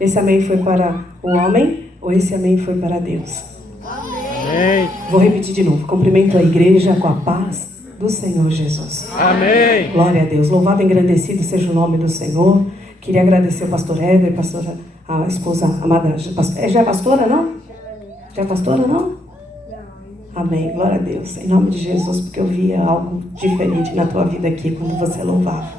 Esse amém foi para o homem ou esse amém foi para Deus? Amém. Vou repetir de novo. Cumprimento a igreja com a paz do Senhor Jesus. Amém. Glória a Deus. Louvado e engrandecido seja o nome do Senhor. Queria agradecer ao pastor Éder, a esposa amada. Já é pastora, não? Já é pastora, não? Amém. Glória a Deus. Em nome de Jesus, porque eu via algo diferente na tua vida aqui quando você louvava.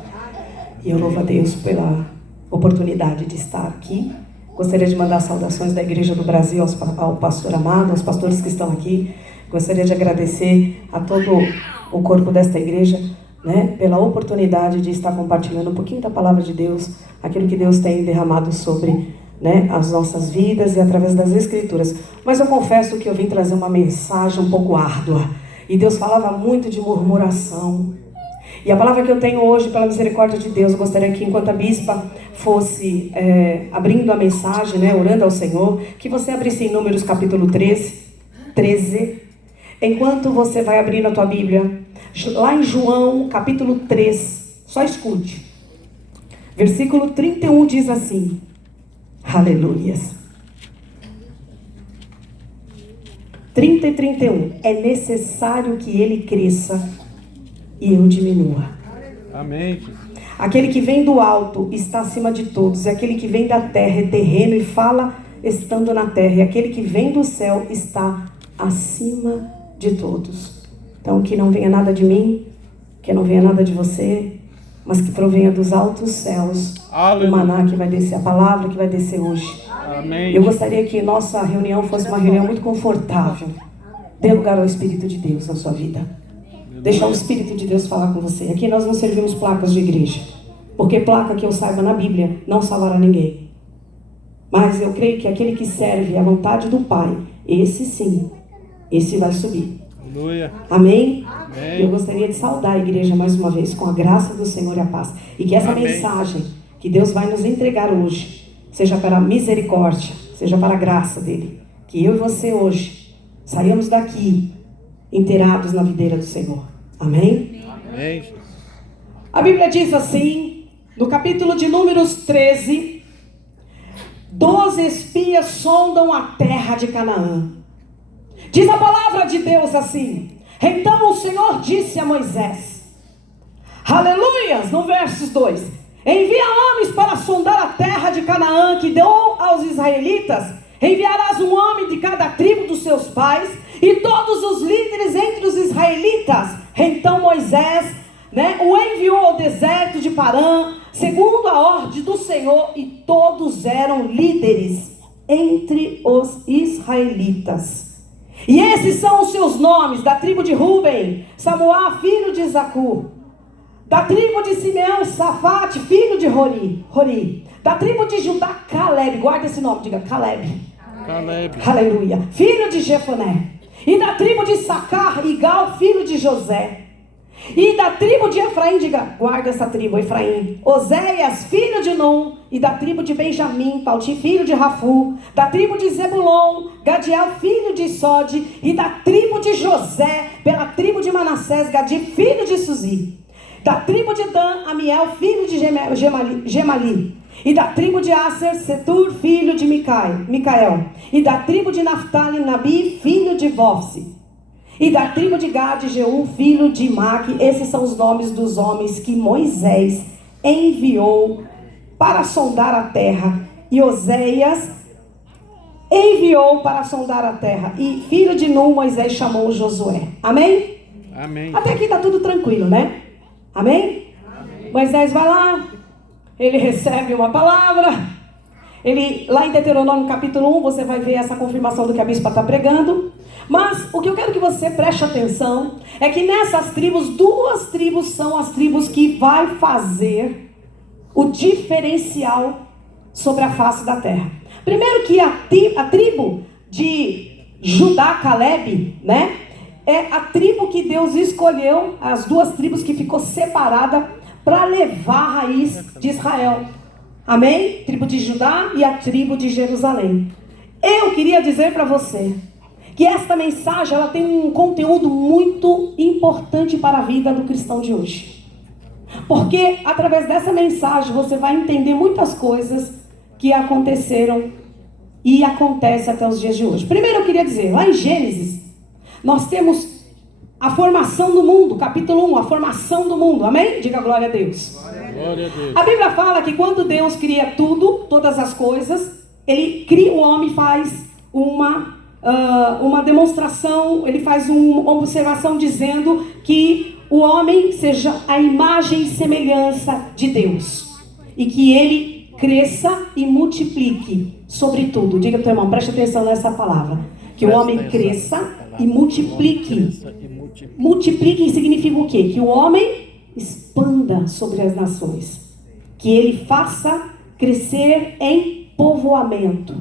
E eu louvo a Deus pela oportunidade de estar aqui. Gostaria de mandar saudações da Igreja do Brasil ao pastor amado, aos pastores que estão aqui. Gostaria de agradecer a todo o corpo desta igreja, né, pela oportunidade de estar compartilhando um pouquinho da palavra de Deus, aquilo que Deus tem derramado sobre, né, as nossas vidas e através das Escrituras. Mas eu confesso que eu vim trazer uma mensagem um pouco árdua. E Deus falava muito de murmuração. E a palavra que eu tenho hoje, pela misericórdia de Deus, eu gostaria que enquanto a bispa fosse abrindo a mensagem, né, orando ao Senhor, que você abrisse em Números capítulo 13. Enquanto você vai abrindo a tua Bíblia, lá em João capítulo 3, só escute. Versículo 31 diz assim, aleluias. 30 e 31, é necessário que ele cresça e eu diminua. Amém. Aquele que vem do alto está acima de todos, e aquele que vem da terra é terreno e fala estando na terra, e aquele que vem do céu está acima de todos. Então que não venha nada de mim, que não venha nada de você, mas que provenha dos altos céus. Aleluia. O maná que vai descer, a palavra que vai descer hoje. Amém. Eu gostaria que nossa reunião fosse uma reunião muito confortável. Dê lugar ao Espírito de Deus na sua vida. Deixa o Espírito de Deus falar com você. Aqui nós não servimos placas de igreja, porque placa que eu saiba na Bíblia não salvará ninguém. Mas eu creio que aquele que serve à vontade do Pai, esse sim, esse vai subir. Aleluia. Amém? Amém. Eu gostaria de saudar a igreja mais uma vez com a graça do Senhor e a paz. E que essa mensagem que Deus vai nos entregar hoje seja para a misericórdia, seja para a graça dele. Que eu e você hoje saímos daqui inteirados na videira do Senhor. Amém? Amém. A Bíblia diz assim, no capítulo de Números 13, 12 espias sondam a terra de Canaã. Diz a palavra de Deus assim, então o Senhor disse a Moisés, aleluias, no versos 2, envia homens para sondar a terra de Canaã que deu aos israelitas, enviarás um homem de cada tribo dos seus pais, e todos os líderes entre os israelitas. Então Moisés, o enviou ao deserto de Parã, segundo a ordem do Senhor, e todos eram líderes entre os israelitas. E esses são os seus nomes: da tribo de Ruben, Samuá, filho de Zacur; da tribo de Simeão, Safate, filho de Hori; da tribo de Judá, Caleb, guarda esse nome, diga Caleb. Aleluia, filho de Jefoné; e da tribo de Sacar, Igal, filho de José; e da tribo de Efraim, diga, guarda essa tribo, Efraim, Oséias, filho de Num; e da tribo de Benjamim, Palti, filho de Rafu; da tribo de Zebulon, Gadiel, filho de Sode; e da tribo de José, pela tribo de Manassés, Gadi, filho de Suzi; da tribo de Dan, Amiel, filho de Gemali; e da tribo de Aser, Setur, filho de Micael; e da tribo de Naftali, Nabi, filho de Vofsi; e da tribo de Gad, Jeú, filho de Maque. Esses são os nomes dos homens que Moisés enviou para sondar a terra. E Oséias enviou para sondar a terra. E filho de Num, Moisés chamou Josué. Amém? Amém. Até aqui está tudo tranquilo, né? Amém? Amém? Moisés vai lá, ele recebe uma palavra. Ele, lá em Deuteronômio capítulo 1, você vai ver essa confirmação do que a bispa está pregando. Mas o que eu quero que você preste atenção é que nessas tribos, 2 tribos são as tribos que vai fazer o diferencial sobre a face da terra. Primeiro que a tribo de Judá, Caleb, é a tribo que Deus escolheu, as 2 tribos que ficou separada para levar a raiz de Israel. Amém? Tribo de Judá e a tribo de Jerusalém. Eu queria dizer para você que esta mensagem ela tem um conteúdo muito importante para a vida do cristão de hoje. Porque através dessa mensagem você vai entender muitas coisas que aconteceram e acontecem até os dias de hoje. Primeiro eu queria dizer, lá em Gênesis, nós temos a formação do mundo, capítulo 1, a formação do mundo, amém? Diga glória a Deus. Glória a Deus. A Bíblia fala que quando Deus cria tudo, todas as coisas, Ele cria o homem e faz uma demonstração, Ele faz uma observação dizendo que o homem seja a imagem e semelhança de Deus. E que ele cresça e multiplique sobre tudo. Diga para o teu irmão, preste atenção nessa palavra. Que o homem cresça e multiplique. Multiplique significa o quê? Que o homem expanda sobre as nações. Que ele faça crescer em povoamento.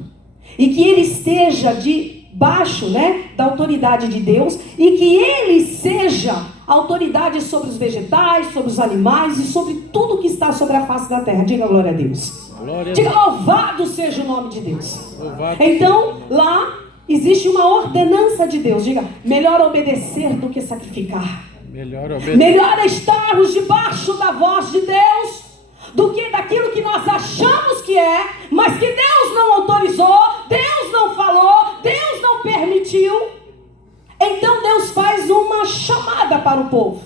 E que ele esteja debaixo, da autoridade de Deus. E que ele seja autoridade sobre os vegetais, sobre os animais e sobre tudo que está sobre a face da terra. Diga glória a Deus. Glória a Diga Deus. louvado seja o nome de Deus. Louvado Então, lá existe uma ordenança de Deus. Diga, melhor obedecer do que sacrificar. Melhor obedecer. Melhor é estarmos debaixo da voz de Deus do que daquilo que nós achamos que é, mas que Deus não autorizou, Deus não falou, Deus não permitiu. Então Deus faz uma chamada para o povo.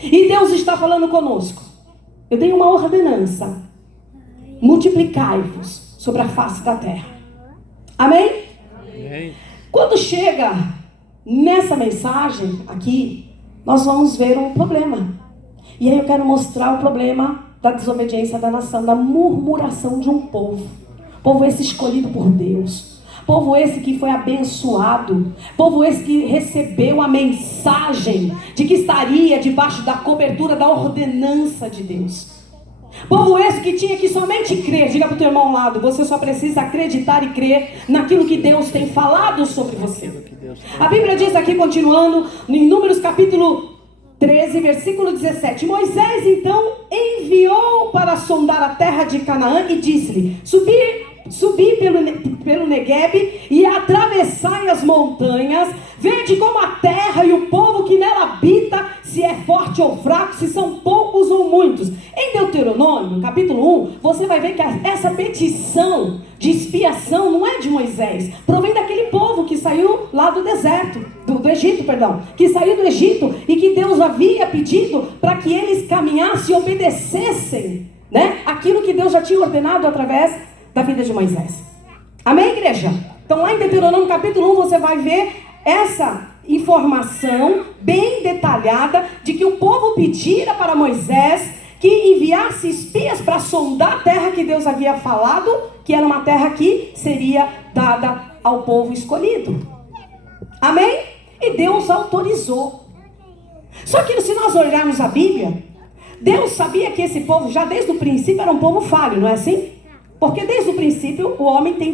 E Deus está falando conosco. Eu dei uma ordenança. Multiplicai-vos sobre a face da terra. Amém? Amém. Quando chega nessa mensagem aqui, nós vamos ver um problema. E aí eu quero mostrar o problema da desobediência da nação, da murmuração de um povo. Povo esse escolhido por Deus. Povo esse que foi abençoado. Povo esse que recebeu a mensagem de que estaria debaixo da cobertura da ordenança de Deus. Povo esse que tinha que somente crer. Diga para o teu irmão ao lado, você só precisa acreditar e crer naquilo que Deus tem falado sobre você. A Bíblia diz aqui, continuando, em Números capítulo 13, versículo 17. Moisés então enviou para sondar a terra de Canaã e disse-lhe, subi pelo Neguebe e atravessai as montanhas, vede como a terra e o povo que nela habita, se é forte ou fraco, se são poucos ou muitos. Em Deuteronômio, capítulo 1, você vai ver que essa petição de expiação não é de Moisés, provém daquele povo que saiu lá do deserto, do Egito, que saiu do Egito e que Deus havia pedido para que eles caminhassem e obedecessem, aquilo que Deus já tinha ordenado através da vida de Moisés. Amém, igreja? Então lá em Deuteronômio capítulo 1 você vai ver essa informação bem detalhada de que o povo pedira para Moisés que enviasse espias para sondar a terra que Deus havia falado, que era uma terra que seria dada ao povo escolhido. Amém? E Deus autorizou. Só que se nós olharmos a Bíblia, Deus sabia que esse povo já desde o princípio era um povo falho, não é assim? Porque desde o princípio o homem tem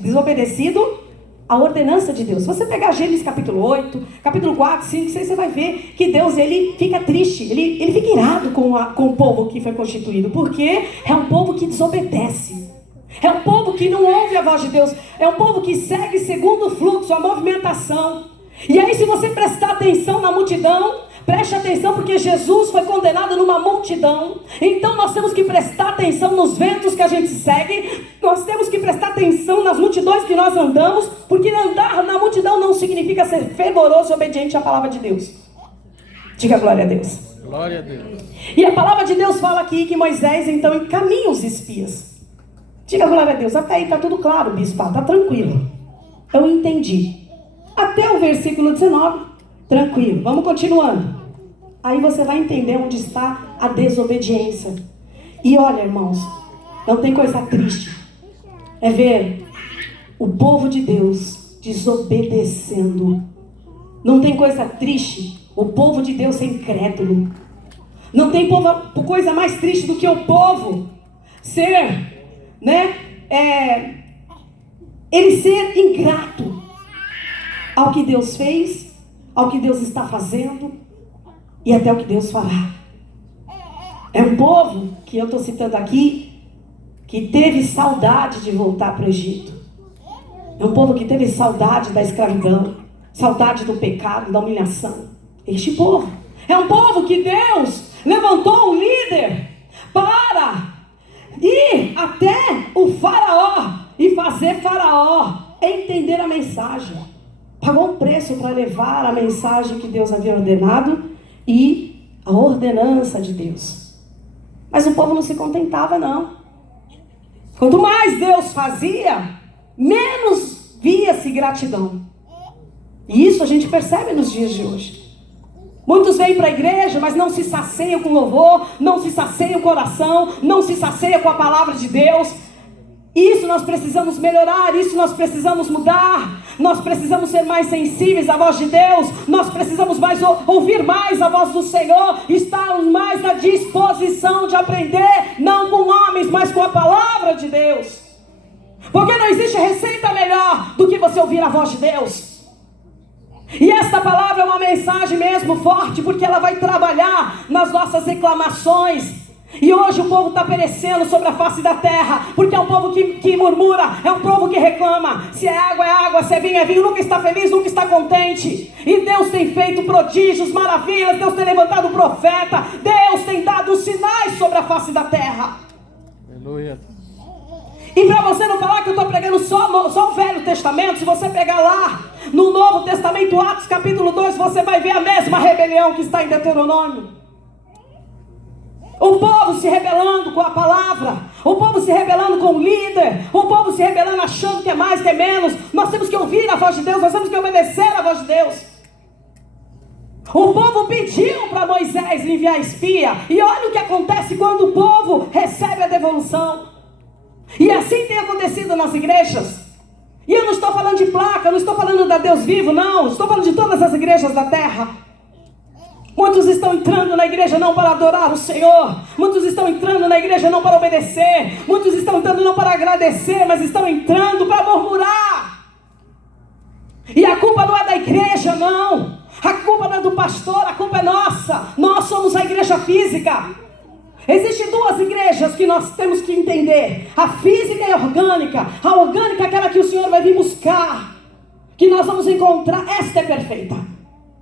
desobedecido a ordenança de Deus. Se você pegar Gênesis capítulo 8, capítulo 4, 5, 6, você vai ver que Deus ele fica triste, ele fica irado com o povo que foi constituído, porque é um povo que desobedece. É um povo que não ouve a voz de Deus. É um povo que segue segundo o fluxo, a movimentação. E aí se você prestar atenção na multidão, preste atenção porque Jesus foi condenado numa multidão. Então nós temos que prestar atenção nos ventos que a gente segue. Nós temos que prestar atenção nas multidões que nós andamos. Porque andar na multidão não significa ser fervoroso e obediente à palavra de Deus. Diga glória a Deus. Glória a Deus. E a palavra de Deus fala aqui que Moisés então encaminha os espias. Diga glória a Deus. Até aí está tudo claro, bispo. Está tranquilo. Eu entendi. Até o versículo 19. Tranquilo. Vamos continuando. Aí você vai entender onde está a desobediência. E olha, irmãos, não tem coisa triste. É ver o povo de Deus desobedecendo. Não tem coisa triste o povo de Deus ser incrédulo. Não tem coisa mais triste do que o povo ser, ele ser ingrato ao que Deus fez, ao que Deus está fazendo e até o que Deus fará. É um povo que eu estou citando aqui, que teve saudade de voltar para o Egito. É um povo que teve saudade da escravidão, saudade do pecado, da humilhação. Este povo é um povo que Deus levantou um líder para ir até o faraó e fazer faraó entender a mensagem. Pagou um preço para levar a mensagem que Deus havia ordenado e a ordenança de Deus. Mas o povo não se contentava, não. Quanto mais Deus fazia, menos via-se gratidão. E isso a gente percebe nos dias de hoje. Muitos vêm para a igreja, mas não se saciam com louvor, não se saciam o coração, não se saciam com a palavra de Deus. Isso nós precisamos melhorar, isso nós precisamos mudar. Nós precisamos ser mais sensíveis à voz de Deus. Nós precisamos ouvir mais a voz do Senhor. Estarmos mais na disposição de aprender, não com homens, mas com a palavra de Deus. Porque não existe receita melhor do que você ouvir a voz de Deus. E esta palavra é uma mensagem mesmo forte, porque ela vai trabalhar nas nossas reclamações. E hoje o povo está perecendo sobre a face da terra, porque é um povo que murmura, é um povo que reclama. Se é água, se é vinho, nunca está feliz, nunca está contente. E Deus tem feito prodígios, maravilhas, Deus tem levantado o profeta, Deus tem dado sinais sobre a face da terra. Aleluia. E para você não falar que eu estou pregando só o Velho Testamento, se você pegar lá no Novo Testamento, Atos capítulo 2, você vai ver a mesma rebelião que está em Deuteronômio. O povo se rebelando com a palavra, o povo se rebelando com o líder, o povo se rebelando achando que é mais, que é menos. Nós temos que ouvir a voz de Deus, nós temos que obedecer a voz de Deus. O povo pediu para Moisés enviar espia, e olha o que acontece quando o povo recebe a devolução. E assim tem acontecido nas igrejas. E eu não estou falando de placa, não estou falando da Deus vivo, não. Estou falando de todas as igrejas da terra. Muitos estão entrando na igreja não para adorar o Senhor. Muitos estão entrando na igreja não para obedecer. Muitos estão entrando não para agradecer, mas estão entrando para murmurar. E a culpa não é da igreja, não. A culpa não é do pastor, a culpa é nossa. Nós somos a igreja física. Existem duas igrejas que nós temos que entender. A física e a orgânica. A orgânica é aquela que o Senhor vai vir buscar, que nós vamos encontrar. Esta é perfeita.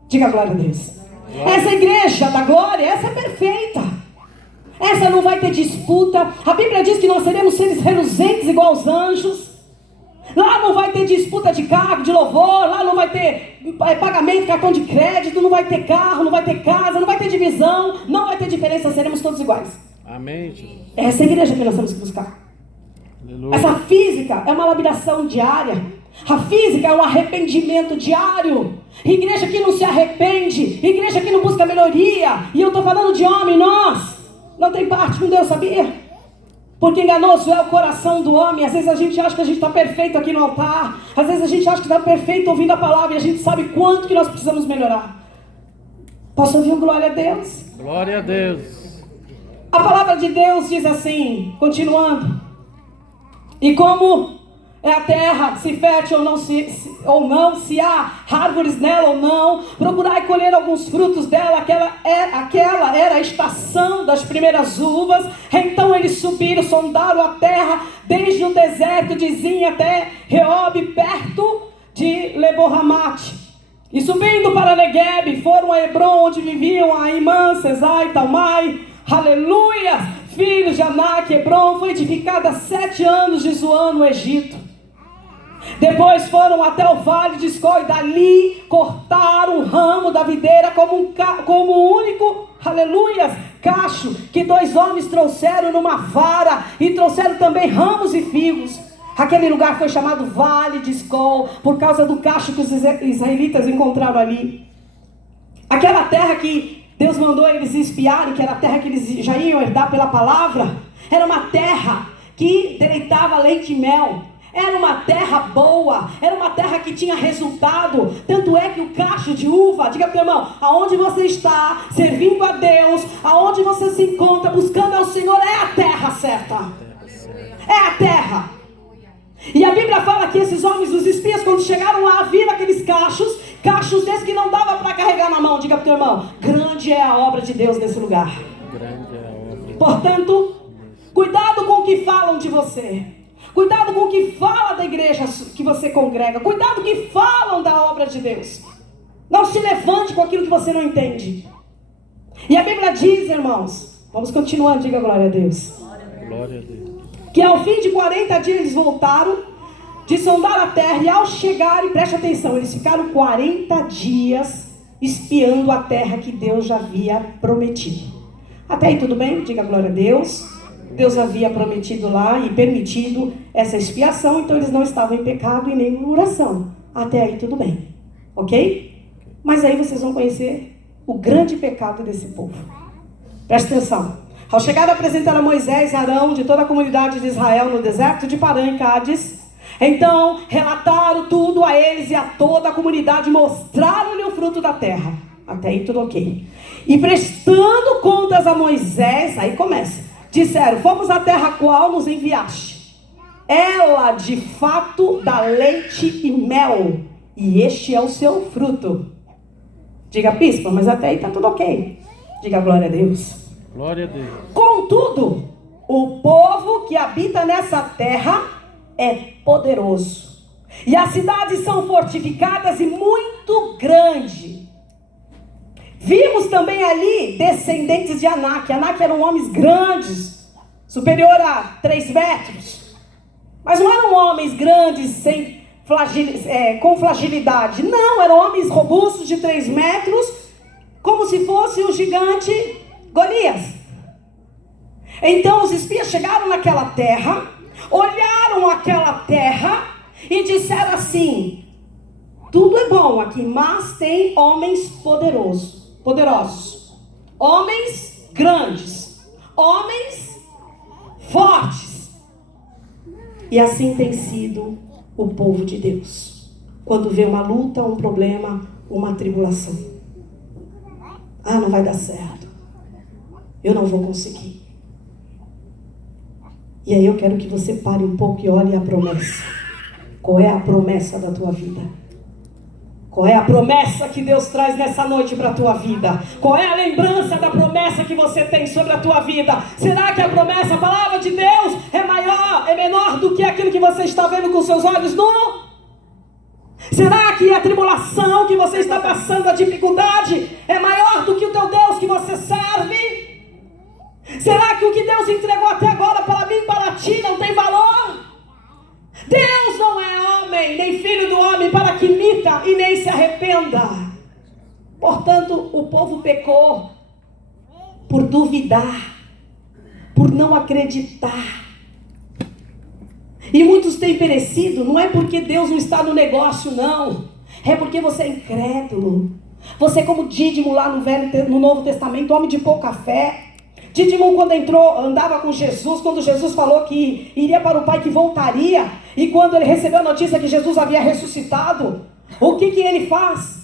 Diga glória a Deus. Essa igreja da glória, essa é perfeita. Essa não vai ter disputa. A Bíblia diz que nós seremos seres reluzentes igual aos anjos. Lá não vai ter disputa de cargo, de louvor. Lá não vai ter pagamento, cartão de crédito. Não vai ter carro, não vai ter casa, não vai ter divisão. Não vai ter diferença, seremos todos iguais. Amém, Jesus. Essa é a igreja que nós temos que buscar. Aleluia. Essa física é uma lapidação diária. A física é um arrependimento diário. Igreja que não se arrepende, igreja que não busca melhoria. E eu estou falando de homem, nós não tem parte com Deus, sabia? Porque enganoso é o coração do homem. Às vezes a gente acha que a gente está perfeito aqui no altar. Às vezes a gente acha que está perfeito ouvindo a palavra. E a gente sabe quanto que nós precisamos melhorar. Posso ouvir um glória a Deus? Glória a Deus. A palavra de Deus diz assim, continuando: e como é a terra, se fértil ou não, se há árvores nela ou não, procurai colher alguns frutos dela. Aquela era a estação das primeiras uvas. Então eles subiram, sondaram a terra, desde o deserto de Zin até Reob, perto de Lebohamate. E subindo para Negueb, foram a Hebron, onde viviam Aimã, Sesai, Talmai, aleluia, filhos de Anak. Hebron foi edificada 7 anos de Zoan, no Egito. Depois foram até o vale de Escol, e dali cortaram um ramo da videira como único, aleluias, cacho, que 2 homens trouxeram numa vara, e trouxeram também ramos e figos. Aquele lugar foi chamado Vale de Escol, por causa do cacho que os israelitas encontraram ali. Aquela terra que Deus mandou eles espiarem, que era a terra que eles já iam herdar pela palavra, era uma terra que deleitava leite e mel. Era uma terra boa, era uma terra que tinha resultado. Tanto é que o cacho de uva, diga para o irmão, aonde você está servindo a Deus, aonde você se encontra buscando ao Senhor, é a terra certa. É a terra. E a Bíblia fala que esses homens, os espias, quando chegaram lá, viram aqueles cachos desses que não dava para carregar na mão. Diga para o teu irmão, grande é a obra de Deus nesse lugar. Grande é a obra. Portanto, cuidado com o que falam de você. Cuidado com o que fala da igreja que você congrega. Cuidado com o que falam da obra de Deus. Não se levante com aquilo que você não entende. E a Bíblia diz, irmãos, vamos continuando, diga glória a Deus. Glória a Deus. que ao fim de 40 dias eles voltaram de sondar a terra, e ao chegarem, preste atenção, eles ficaram 40 dias espiando a terra que Deus já havia prometido. Até aí tudo bem? Diga glória a Deus. Deus havia prometido lá e permitido essa expiação, então eles não estavam em pecado e nem em murmuração. Até aí tudo bem, ok? Mas aí vocês vão conhecer o grande pecado desse povo. Preste atenção. Ao chegar a apresentar a Moisés e Arão de toda a comunidade de Israel no deserto de Parã em Cádiz, então relataram tudo a eles e a toda a comunidade, mostraram-lhe o fruto da terra. Até aí tudo ok. E prestando contas a Moisés, aí começa, disseram: fomos à terra a qual nos enviaste. Ela de fato dá leite e mel, e este é o seu fruto. Diga, bispo, mas até aí está tudo ok. Diga glória a Deus. Glória a Deus. Contudo, o povo que habita nessa terra é poderoso, e as cidades são fortificadas e muito grandes. Vimos também ali descendentes de Anak. Anak eram homens grandes, superior a 3 metros. Mas não eram homens grandes com fragilidade. Não, eram homens robustos de 3 metros, como se fosse o gigante Golias. Então os espias chegaram naquela terra, olharam aquela terra e disseram assim: tudo é bom aqui, mas tem homens poderosos, homens grandes, homens fortes. E assim tem sido o povo de Deus, quando vê uma luta, um problema, uma tribulação. Ah, não vai dar certo, eu não vou conseguir. E aí eu quero que você pare um pouco e olhe a promessa. Qual é a promessa da tua vida? Qual é a promessa que Deus traz nessa noite para a tua vida? Qual é a lembrança da promessa que você tem sobre a tua vida? Será que a promessa, a palavra de Deus é maior, é menor do que aquilo que você está vendo com seus olhos nus? Será que a tribulação que você está passando, a dificuldade, é maior do que o teu Deus que você serve? Será que o que Deus entregou até agora para mim e para ti não tem valor? Deus não é homem, nem filho do homem, para que minta e nem se arrependa. Portanto, o povo pecou por duvidar, por não acreditar. E muitos têm perecido, não é porque Deus não está no negócio, não. É porque você é incrédulo. Você é como Dídimo lá no Novo Testamento, homem de pouca fé. Dídimo, quando andava com Jesus, quando Jesus falou que iria para o Pai, que voltaria, e quando ele recebeu a notícia que Jesus havia ressuscitado, o que ele faz?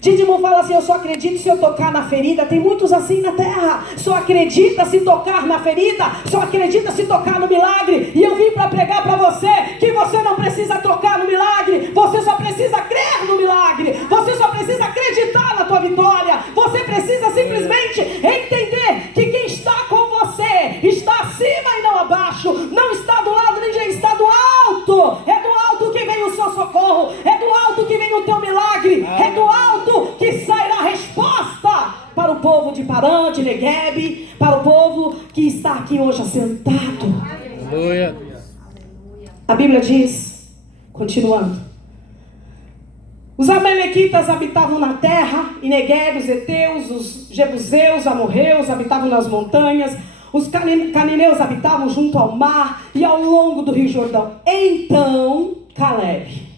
Dídimo fala assim: eu só acredito se eu tocar na ferida. Tem muitos assim na terra, só acredita se tocar na ferida, só acredita se tocar no milagre. E eu vim para pregar para você que você não precisa tocar no milagre, você só precisa crer no milagre, você só precisa acreditar na tua vitória, você precisa simplesmente entender que quem está com você está acima e não abaixo, não está do lado de ninguém, está do alto. É do alto que vem o seu socorro, é do alto que vem o teu milagre, é do alto que sairá a resposta para o povo de Parã, de Negueb, para o povo que está aqui hoje assentado. Aleluia. A Bíblia diz, continuando: os amalequitas habitavam na terra, e Negueb, os heteus, os jebuseus, os amorreus habitavam nas montanhas, os cananeus habitavam junto ao mar e ao longo do rio Jordão. Então Caleb,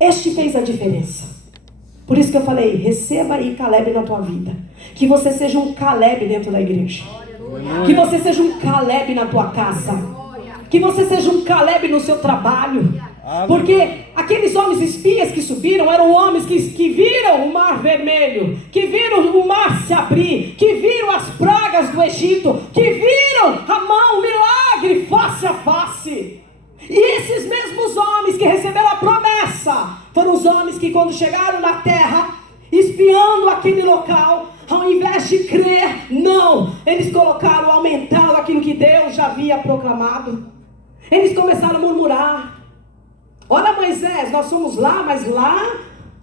este fez a diferença. Por isso que eu falei, receba aí Caleb na tua vida. Que você seja um Caleb dentro da igreja. Que você seja um Caleb na tua casa. Que você seja um Caleb no seu trabalho. Porque aqueles homens espias que subiram eram homens que viram o mar vermelho, que viram o mar se abrir, que viram as pragas do Egito, que viram a mão, o milagre face a face. E esses mesmos homens que receberam a promessa foram os homens que, quando chegaram na terra, espiando aquele local, ao invés de crer, não, eles aumentaram aquilo que Deus já havia proclamado. Eles começaram a murmurar. Olha, Moisés, nós somos lá, mas lá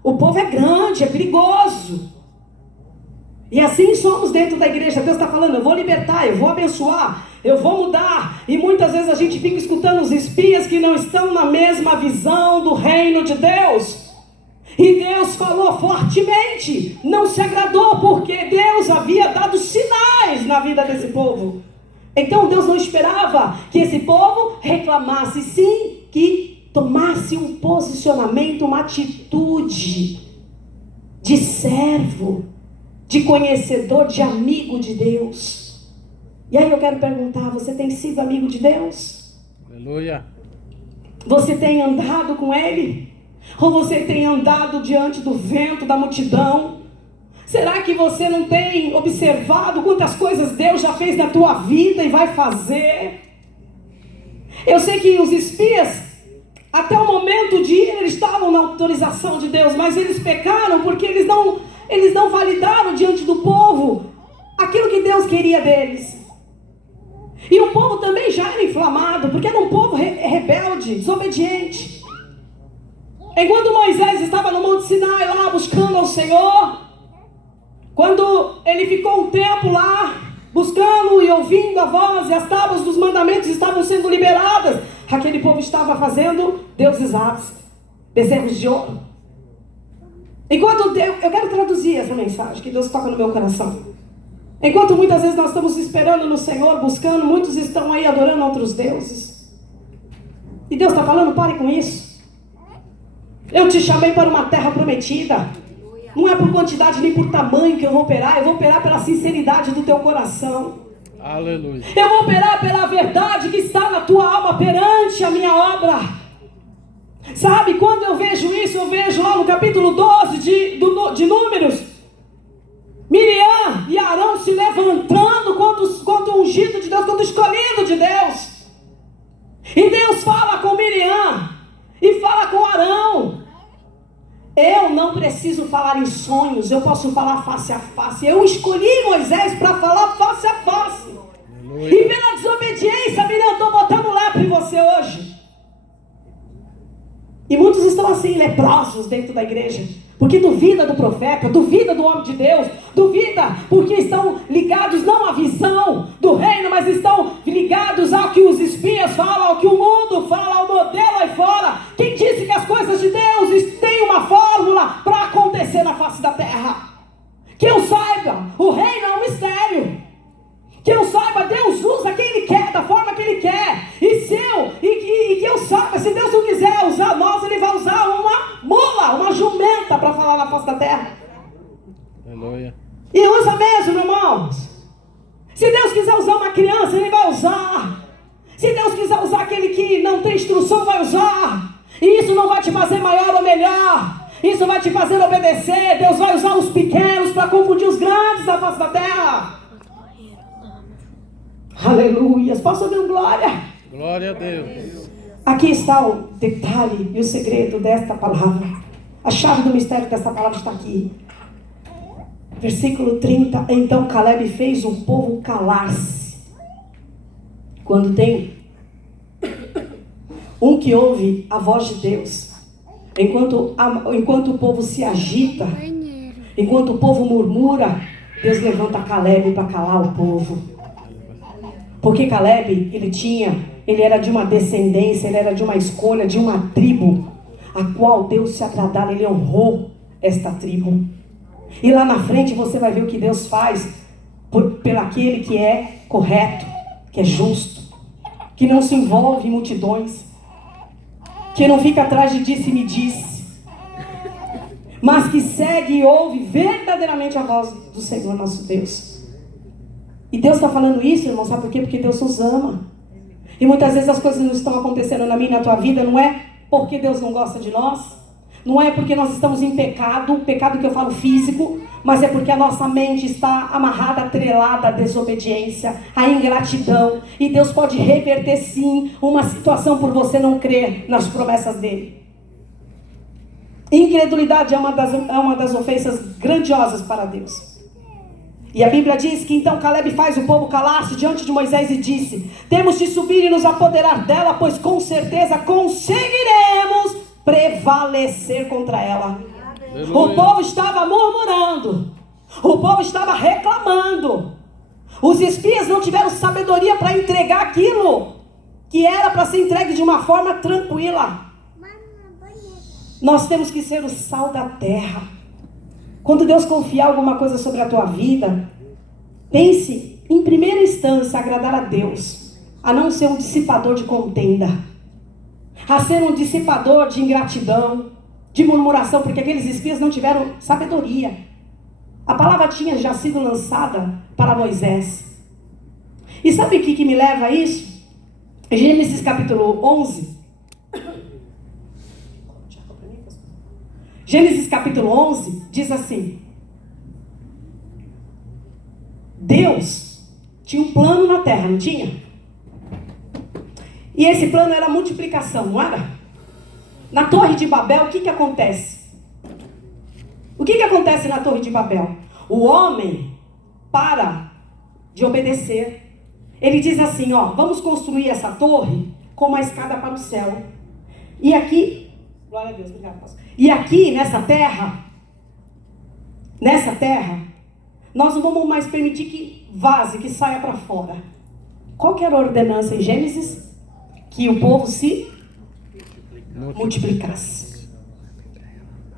o povo é grande, é perigoso. E assim somos dentro da igreja. Deus está falando: eu vou libertar, eu vou abençoar. eu vou mudar. E muitas vezes a gente fica escutando os espias que não estão na mesma visão do reino de Deus. E Deus falou fortemente, não se agradou, porque Deus havia dado sinais na vida desse povo. Então Deus não esperava que esse povo reclamasse, sim que tomasse um posicionamento, uma atitude de servo, de conhecedor, de amigo de Deus. E aí eu quero perguntar, você tem sido amigo de Deus? Aleluia. Você tem andado com Ele? Ou você tem andado diante do vento, da multidão? Será que você não tem observado quantas coisas Deus já fez na tua vida e vai fazer? Eu sei que os espias, até o momento de ir, eles estavam na autorização de Deus, mas eles pecaram porque eles não validaram diante do povo aquilo que Deus queria deles. E o povo também já era inflamado, porque era um povo rebelde, desobediente. Enquanto Moisés estava no Monte Sinai lá buscando ao Senhor, quando ele ficou um tempo lá buscando e ouvindo a voz, e as tábuas dos mandamentos estavam sendo liberadas, aquele povo estava fazendo deuses aves, bezerros de ouro. Enquanto Deus, eu quero traduzir essa mensagem que Deus toca no meu coração. Enquanto muitas vezes nós estamos esperando no Senhor, buscando, muitos estão aí adorando outros deuses. E Deus está falando, pare com isso. Eu te chamei para uma terra prometida. Não é por quantidade nem por tamanho que eu vou operar pela sinceridade do teu coração. Aleluia. Eu vou operar pela verdade que está na tua alma perante a minha obra. Sabe, quando eu vejo isso, eu vejo lá no capítulo 12 de Números, Miriam e Arão se levantando contra o ungido de Deus, contra o escolhido de Deus. E Deus fala com Miriam e fala com Arão. Eu não preciso falar em sonhos, eu posso falar face a face. Eu escolhi Moisés para falar face a face. Aleluia. E pela desobediência, Miriam, eu estou botando lepra em você hoje. E muitos estão assim, leprosos dentro da igreja, porque duvida do profeta, duvida do homem de Deus, duvida porque estão ligados não à visão do reino, mas estão ligados ao que os espias falam, ao que o mundo fala, ao modelo aí fora. Quem disse que as coisas de Deus têm uma fórmula para acontecer na face da terra? Que eu saiba, o reino é um mistério. Que eu saiba, Deus usa quem Ele quer, da forma que Ele quer. E que eu saiba, se Deus não quiser usar nós, Ele vai usar uma mula, uma jumenta para falar na face da terra. Aleluia. E usa mesmo, irmãos. Se Deus quiser usar uma criança, Ele vai usar. Se Deus quiser usar aquele que não tem instrução, vai usar. E isso não vai te fazer maior ou melhor. Isso vai te fazer obedecer. Deus vai usar os pequenos para confundir os grandes na face da terra. Aleluia. Posso ouvir um glória? Glória a Deus. Aqui está o detalhe e o segredo desta palavra. A chave do mistério dessa palavra está aqui. Versículo 30. Então Caleb fez o povo calar-se. Quando tem um que ouve a voz de Deus, enquanto o povo se agita, enquanto o povo murmura, Deus levanta Caleb para calar o povo. Porque Caleb, ele era de uma descendência, ele era de uma escolha, de uma tribo, a qual Deus se agradava, ele honrou esta tribo. E lá na frente você vai ver o que Deus faz pelo aquele que é correto, que é justo, que não se envolve em multidões, que não fica atrás de disse-me-disse, mas que segue e ouve verdadeiramente a voz do Senhor nosso Deus. E Deus está falando isso, irmão, sabe por quê? Porque Deus nos ama. E muitas vezes as coisas não estão acontecendo na minha e na tua vida, não é porque Deus não gosta de nós, não é porque nós estamos em pecado que eu falo físico, mas é porque a nossa mente está amarrada, atrelada à desobediência, à ingratidão. E Deus pode reverter sim uma situação por você não crer nas promessas dele. Incredulidade é uma das ofensas grandiosas para Deus. E a Bíblia diz que então Caleb faz o povo calar-se diante de Moisés e disse: temos de subir e nos apoderar dela, pois com certeza conseguiremos prevalecer contra ela. Aleluia. O povo estava murmurando, o povo estava reclamando, Os espias não tiveram sabedoria para entregar aquilo que era para ser entregue de uma forma tranquila. Nós temos que ser o sal da terra. Quando Deus confiar alguma coisa sobre a tua vida, pense em primeira instância agradar a Deus, a não ser um dissipador de contenda, a ser um dissipador de ingratidão, de murmuração, porque aqueles espias não tiveram sabedoria. A palavra tinha já sido lançada para Moisés. E sabe o que me leva a isso? Gênesis capítulo 11. Gênesis capítulo 11 diz assim: Deus tinha um plano na terra, não tinha? E esse plano era multiplicação, não era? Na Torre de Babel, o que acontece? O que acontece na Torre de Babel? O homem para de obedecer. Ele diz assim, ó, vamos construir essa torre com uma escada para o céu. E aqui, glória a Deus, obrigado, pastor. E aqui nessa terra, nós não vamos mais permitir que vaze, que saia para fora. Qual que era a ordenança em Gênesis? Que o povo se multiplicasse.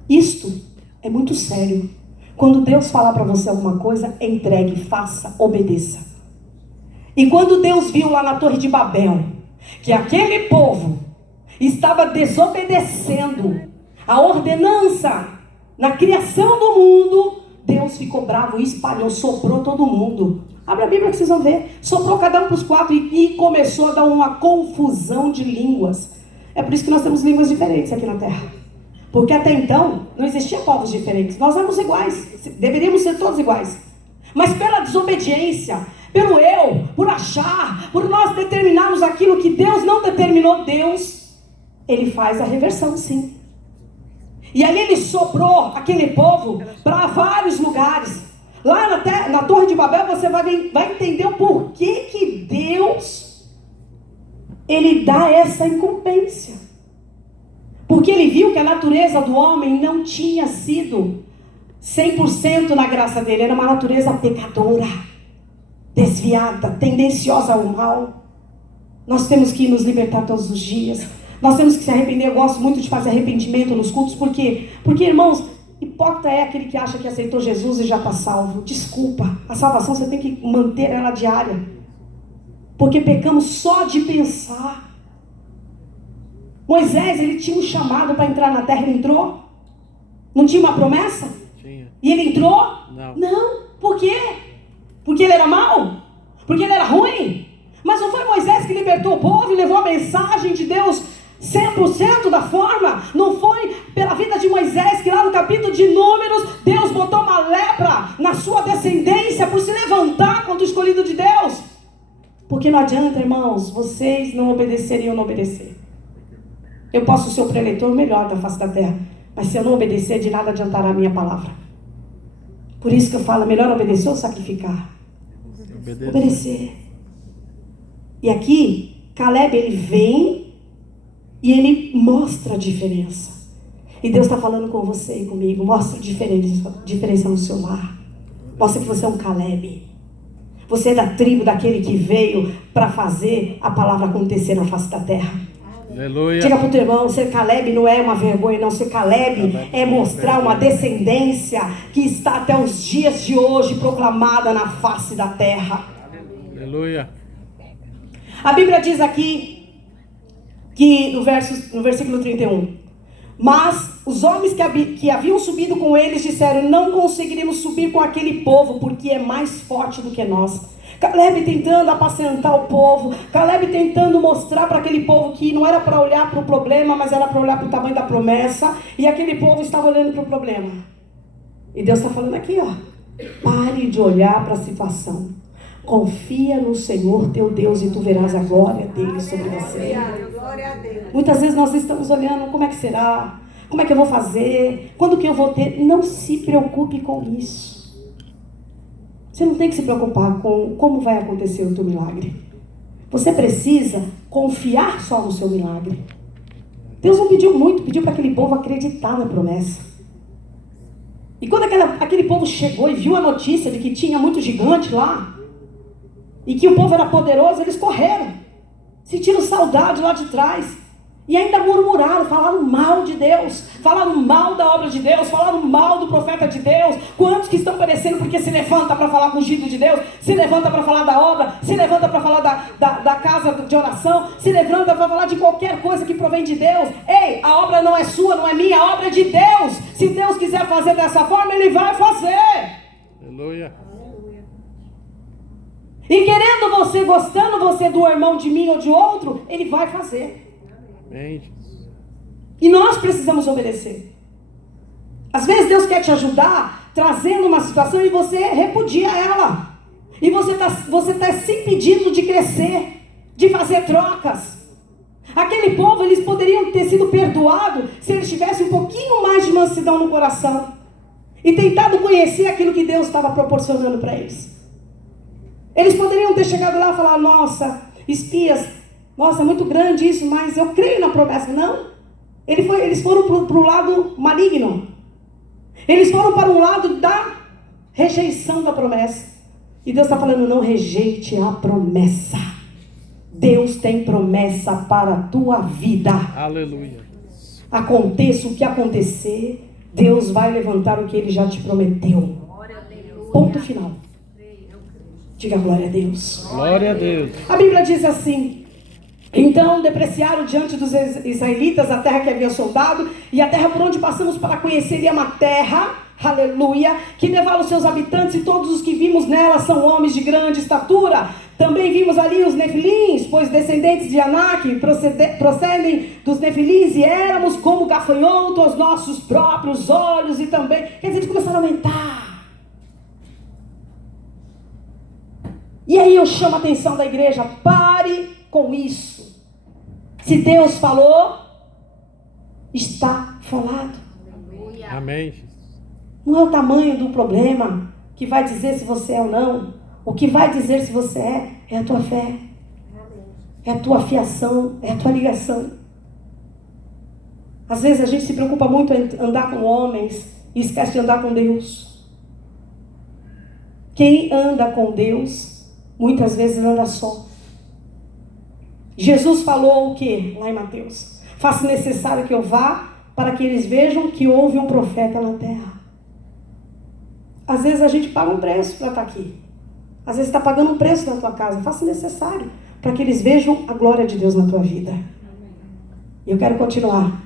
Isto é muito sério. Quando Deus falar para você alguma coisa, entregue, faça, obedeça. E quando Deus viu lá na Torre de Babel, que aquele povo estava desobedecendo a ordenança na criação do mundo, Deus ficou bravo e espalhou, soprou todo mundo. Abre a Bíblia que vocês vão ver. Soprou cada um para os quatro e começou a dar uma confusão de línguas. É por isso que nós temos línguas diferentes aqui na terra. Porque até então não existia povos diferentes. Nós éramos iguais. Deveríamos ser todos iguais. Mas pela desobediência, pelo eu, por achar, por nós determinarmos aquilo que Deus não determinou, Ele faz a reversão, sim. E ali Ele soprou aquele povo para vários lugares. Lá na Torre de Babel você vai entender o porquê que Deus, Ele dá essa incumbência. Porque Ele viu que a natureza do homem não tinha sido 100% na graça dele. Era uma natureza pecadora, desviada, tendenciosa ao mal. Nós temos que nos libertar todos os dias. Nós temos que se arrepender. Eu gosto muito de fazer arrependimento nos cultos. Por quê? Porque, irmãos, hipócrita é aquele que acha que aceitou Jesus e já está salvo. Desculpa, a salvação você tem que manter ela diária. Porque pecamos só de pensar. Moisés, ele tinha um chamado para entrar na terra, ele entrou? Não tinha uma promessa? Tinha. E ele entrou? Não. Não. Por quê? Porque ele era mau? Porque ele era ruim? Mas não foi Moisés que libertou o povo e levou a mensagem de Deus 100% da forma? Não foi pela vida de Moisés que lá no capítulo de Números, Deus botou uma lepra na sua descendência por se levantar contra o escolhido de Deus? Porque não adianta, irmãos, vocês não obedecerem ou não obedecer. Eu posso ser o preletor melhor da face da terra, mas se eu não obedecer, de nada adiantará a minha palavra. Por isso que eu falo, melhor obedecer ou sacrificar? Obedecer. E aqui, Caleb, ele vem e ele mostra a diferença. E Deus está falando com você e comigo. Mostra a diferença no seu lar. Mostra que você é um Caleb. Você é da tribo daquele que veio para fazer a palavra acontecer na face da terra. Aleluia. Diga para o teu irmão, ser Caleb não é uma vergonha, não. Ser Caleb é mostrar uma descendência que está até os dias de hoje proclamada na face da terra. Aleluia. A Bíblia diz aqui, que no versículo 31, mas os homens que haviam subido com eles disseram, não conseguiremos subir com aquele povo, porque é mais forte do que nós. Caleb tentando apacentar o povo, Caleb tentando mostrar para aquele povo que não era para olhar para o problema, mas era para olhar para o tamanho da promessa, e aquele povo estava olhando para o problema. E Deus está falando aqui, ó, pare de olhar para a situação, confia no Senhor teu Deus e tu verás a glória dele sobre você. Muitas vezes nós estamos olhando, como é que será? Como é que eu vou fazer? Quando que eu vou ter? Não se preocupe com isso. Você não tem que se preocupar com como vai acontecer o teu milagre. Você precisa confiar só no seu milagre. Deus não pediu muito, pediu para aquele povo acreditar na promessa. E quando aquele povo chegou e viu a notícia de que tinha muito gigante lá, e que o povo era poderoso, eles correram, sentiram saudade lá de trás, e ainda murmuraram, falaram mal de Deus, falaram mal da obra de Deus, falaram mal do profeta de Deus. Quantos que estão perecendo porque se levanta para falar com o ungido de Deus, se levanta para falar da obra, se levanta para falar da casa de oração, se levanta para falar de qualquer coisa que provém de Deus. Ei, a obra não é sua, não é minha, a obra é de Deus. Se Deus quiser fazer dessa forma, Ele vai fazer. Aleluia. E querendo você, gostando você do irmão de mim ou de outro, Ele vai fazer. Amém. E nós precisamos obedecer. Às vezes Deus quer te ajudar, trazendo uma situação e você repudia ela. E você tá se impedindo de crescer, de fazer trocas. Aquele povo, eles poderiam ter sido perdoados se eles tivessem um pouquinho mais de mansidão no coração. E tentado conhecer aquilo que Deus estava proporcionando para eles. Eles poderiam ter chegado lá e falar, nossa, espias, nossa, é muito grande isso, mas eu creio na promessa. Não. Eles foram para o lado maligno. Eles foram para um lado da rejeição da promessa. E Deus está falando, não rejeite a promessa. Deus tem promessa para a tua vida. Aleluia. Aconteça o que acontecer, Deus vai levantar o que Ele já te prometeu. Ponto final. Diga glória a Deus. Glória a Deus. A Bíblia diz assim, então depreciaram diante dos israelitas a terra que havia soldado, e a terra por onde passamos para conhecer é uma terra, aleluia, que devora os seus habitantes, e todos os que vimos nela são homens de grande estatura. Também vimos ali os nefilins, pois descendentes de Anak procedem dos nefilins, e éramos como gafanhoto aos nossos próprios olhos, e também, quer dizer, eles começaram a aumentar. E aí eu chamo a atenção da igreja, pare com isso. Se Deus falou, está falado. Amém. Não é o tamanho do problema que vai dizer se você é ou não. O que vai dizer se você é a tua fé. É a tua fiação, é a tua ligação. Às vezes a gente se preocupa muito em andar com homens e esquece de andar com Deus. Quem anda com Deus, muitas vezes anda só. Jesus falou o que lá em Mateus? Faça necessário que eu vá para que eles vejam que houve um profeta na terra. Às vezes a gente paga um preço para estar aqui. Às vezes está pagando um preço na tua casa. Faça necessário para que eles vejam a glória de Deus na tua vida. E eu quero continuar.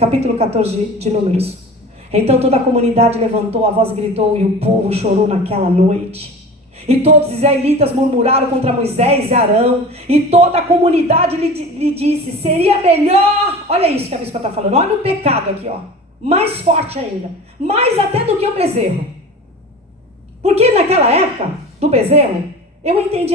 Capítulo 14 de Números. Então toda a comunidade levantou a voz e gritou, e o povo chorou naquela noite. E todos os israelitas murmuraram contra Moisés e Arão. E toda a comunidade lhe disse, seria melhor... Olha isso que a bispa está falando. Olha o pecado aqui, ó. Mais forte ainda. Mais até do que o bezerro. Porque naquela época do bezerro, eu entendi